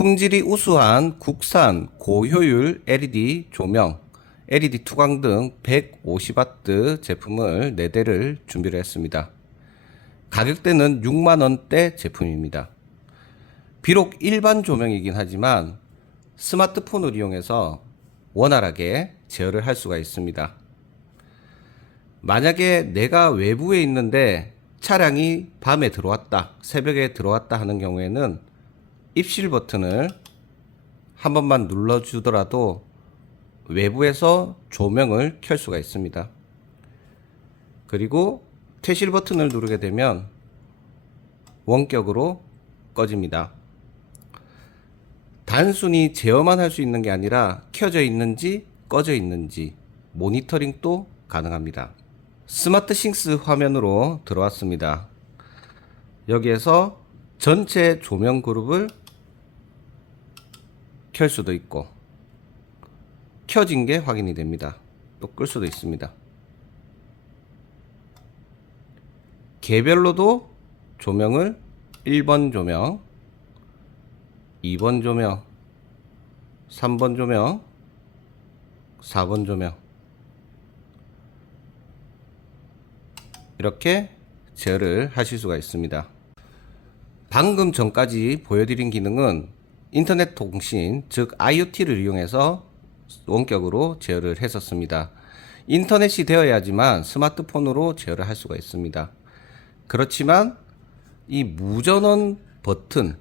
품질이 우수한 국산 고효율 LED 조명, LED 투광 등 150W 제품을 4대를 준비를 했습니다. 가격대는 6만원대 제품입니다. 비록 일반 조명이긴 하지만 스마트폰을 이용해서 원활하게 제어를 할 수가 있습니다. 만약에 내가 외부에 있는데 차량이 밤에 들어왔다, 새벽에 들어왔다 하는 경우에는 입실 버튼을 한 번만 눌러주더라도 외부에서 조명을 켤 수가 있습니다. 그리고 퇴실 버튼을 누르게 되면 원격으로 꺼집니다. 단순히 제어만 할 수 있는 게 아니라 켜져 있는지 꺼져 있는지 모니터링도 가능합니다. 스마트 싱스 화면으로 들어왔습니다. 여기에서 전체 조명 그룹을 켤 수도 있고 켜진 게 확인이 됩니다. 또 끌 수도 있습니다. 개별로도 조명을 1번 조명, 2번 조명, 3번 조명, 4번 조명 이렇게 제어를 하실 수가 있습니다. 방금 전까지 보여드린 기능은 인터넷 통신, 즉 IoT를 이용해서 원격으로 제어를 했었습니다. 인터넷이 되어야지만 스마트폰으로 제어를 할 수가 있습니다. 그렇지만 이 무전원 버튼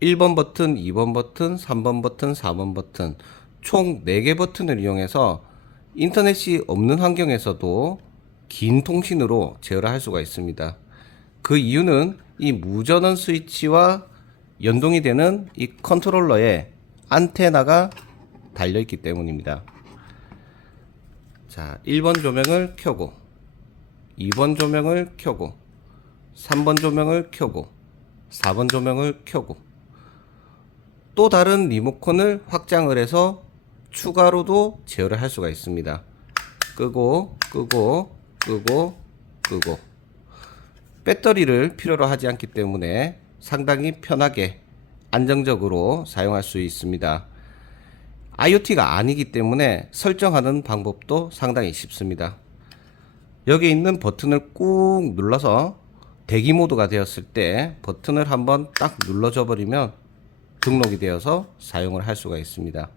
1번 버튼, 2번 버튼, 3번 버튼, 4번 버튼 총 4개 버튼을 이용해서 인터넷이 없는 환경에서도 긴 통신으로 제어를 할 수가 있습니다. 그 이유는 이 무전원 스위치와 연동이 되는 이 컨트롤러에 안테나가 달려있기 때문입니다. 자, 1번 조명을 켜고 2번 조명을 켜고 3번 조명을 켜고 4번 조명을 켜고 또 다른 리모컨을 확장을 해서 추가로도 제어를 할 수가 있습니다. 끄고 끄고 끄고 끄고 배터리를 필요로 하지 않기 때문에 상당히 편하게 안정적으로 사용할 수 있습니다. IoT가 아니기 때문에 설정하는 방법도 상당히 쉽습니다. 여기 있는 버튼을 꾹 눌러서 대기 모드가 되었을 때 버튼을 한번 딱 눌러줘 버리면 등록이 되어서 사용을 할 수가 있습니다.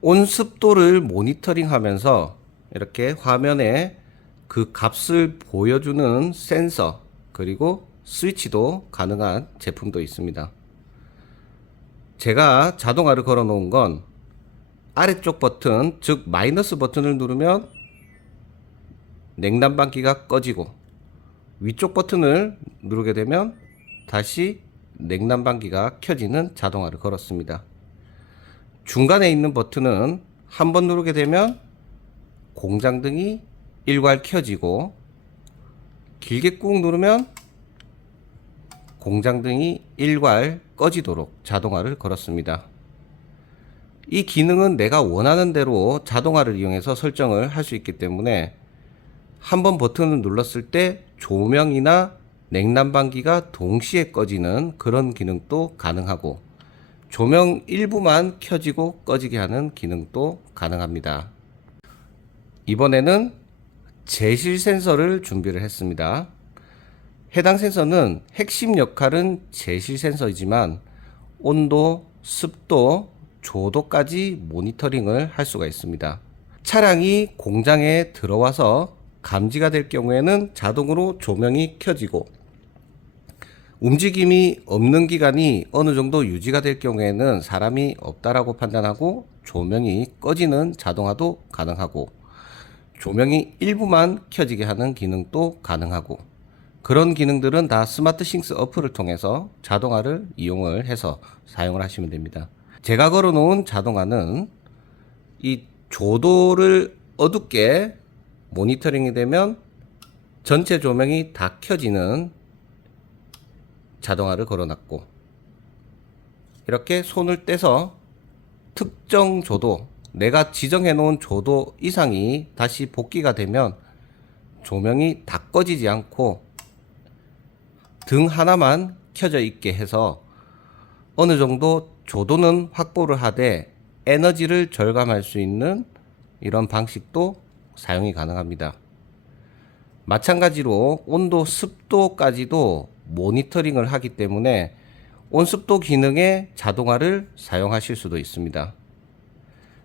온습도를 모니터링 하면서 이렇게 화면에 그 값을 보여주는 센서 그리고 스위치도 가능한 제품도 있습니다. 제가 자동화를 걸어 놓은 건 아래쪽 버튼, 즉 마이너스 버튼을 누르면 냉난방기가 꺼지고 위쪽 버튼을 누르게 되면 다시 냉난방기가 켜지는 자동화를 걸었습니다. 중간에 있는 버튼은 한번 누르게 되면 공장등이 일괄 켜지고 길게 꾹 누르면 공장등이 일괄 꺼지도록 자동화를 걸었습니다. 이 기능은 내가 원하는 대로 자동화를 이용해서 설정을 할 수 있기 때문에 한번 버튼을 눌렀을 때 조명이나 냉난방기가 동시에 꺼지는 그런 기능도 가능하고 조명 일부만 켜지고 꺼지게 하는 기능도 가능합니다. 이번에는 제실 센서를 준비를 했습니다. 해당 센서는 핵심 역할은 제실 센서이지만 온도, 습도, 조도까지 모니터링을 할 수가 있습니다. 차량이 공장에 들어와서 감지가 될 경우에는 자동으로 조명이 켜지고 움직임이 없는 기간이 어느 정도 유지가 될 경우에는 사람이 없다라고 판단하고 조명이 꺼지는 자동화도 가능하고 조명이 일부만 켜지게 하는 기능도 가능하고 그런 기능들은 다 스마트 싱스 어플을 통해서 자동화를 이용을 해서 사용을 하시면 됩니다. 제가 걸어 놓은 자동화는 이 조도를 어둡게 모니터링이 되면 전체 조명이 다 켜지는 자동화를 걸어 놨고 이렇게 손을 떼서 특정 조도, 내가 지정해 놓은 조도 이상이 다시 복귀가 되면 조명이 다 꺼지지 않고 등 하나만 켜져 있게 해서 어느 정도 조도는 확보를 하되 에너지를 절감할 수 있는 이런 방식도 사용이 가능합니다. 마찬가지로 온도, 습도까지도 모니터링을 하기 때문에 온습도 기능의 자동화를 사용하실 수도 있습니다.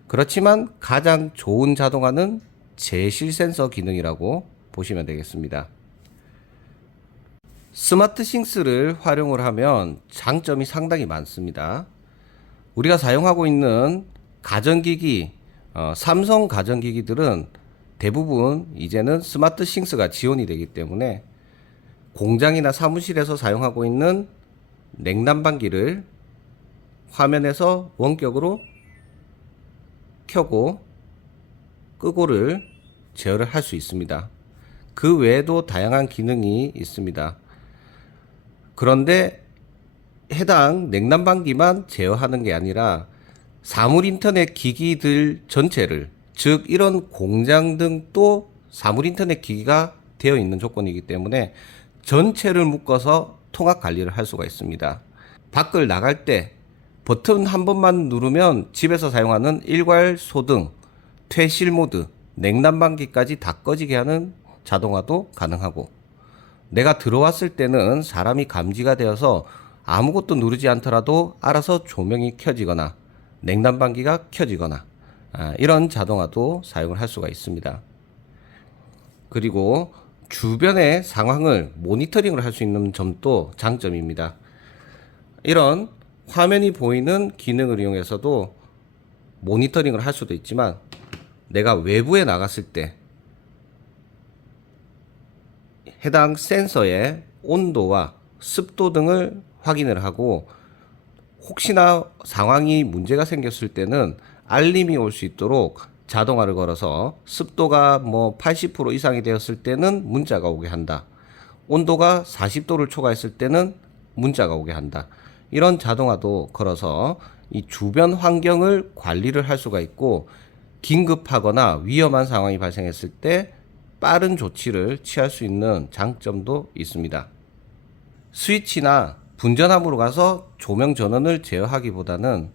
그렇지만 가장 좋은 자동화는 제실 센서 기능이라고 보시면 되겠습니다. 스마트 싱스를 활용을 하면 장점이 상당히 많습니다. 우리가 사용하고 있는 가전기기, 삼성 가전기기들은 대부분 이제는 스마트 싱스가 지원이 되기 때문에 공장이나 사무실에서 사용하고 있는 냉난방기를 화면에서 원격으로 켜고 끄고를 제어를 할 수 있습니다. 그 외에도 다양한 기능이 있습니다. 그런데 해당 냉난방기만 제어하는 게 아니라 사물 인터넷 기기들 전체를, 즉 이런 공장 등 또 사물 인터넷 기기가 되어 있는 조건이기 때문에 전체를 묶어서 통합 관리를 할 수가 있습니다. 밖을 나갈 때 버튼 한 번만 누르면 집에서 사용하는 일괄 소등, 퇴실 모드, 냉난방기까지 다 꺼지게 하는 자동화도 가능하고, 내가 들어왔을 때는 사람이 감지가 되어서 아무것도 누르지 않더라도 알아서 조명이 켜지거나 냉난방기가 켜지거나 이런 자동화도 사용을 할 수가 있습니다. 그리고 주변의 상황을 모니터링을 할 수 있는 점도 장점입니다. 이런 화면이 보이는 기능을 이용해서도 모니터링을 할 수도 있지만, 내가 외부에 나갔을 때 해당 센서의 온도와 습도 등을 확인을 하고, 혹시나 상황이 문제가 생겼을 때는 알림이 올 수 있도록 자동화를 걸어서 습도가 80% 이상이 되었을 때는 문자가 오게 한다. 온도가 40도를 초과했을 때는 문자가 오게 한다. 이런 자동화도 걸어서 이 주변 환경을 관리를 할 수가 있고, 긴급하거나 위험한 상황이 발생했을 때 빠른 조치를 취할 수 있는 장점도 있습니다. 스위치나 분전압으로 가서 조명 전원을 제어하기보다는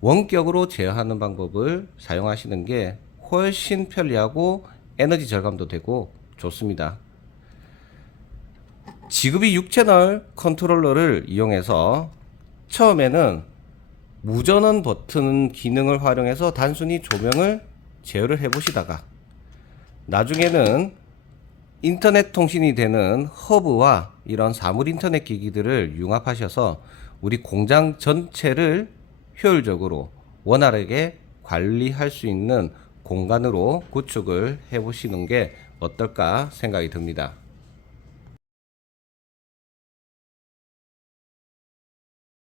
원격으로 제어하는 방법을 사용하시는 게 훨씬 편리하고 에너지 절감도 되고 좋습니다. 지급이 6채널 컨트롤러를 이용해서 처음에는 무전원 버튼 기능을 활용해서 단순히 조명을 제어를 해 보시다가, 나중에는 인터넷 통신이 되는 허브와 이런 사물 인터넷 기기들을 융합하셔서 우리 공장 전체를 효율적으로 원활하게 관리할 수 있는 공간으로 구축을 해 보시는 게 어떨까 생각이 듭니다.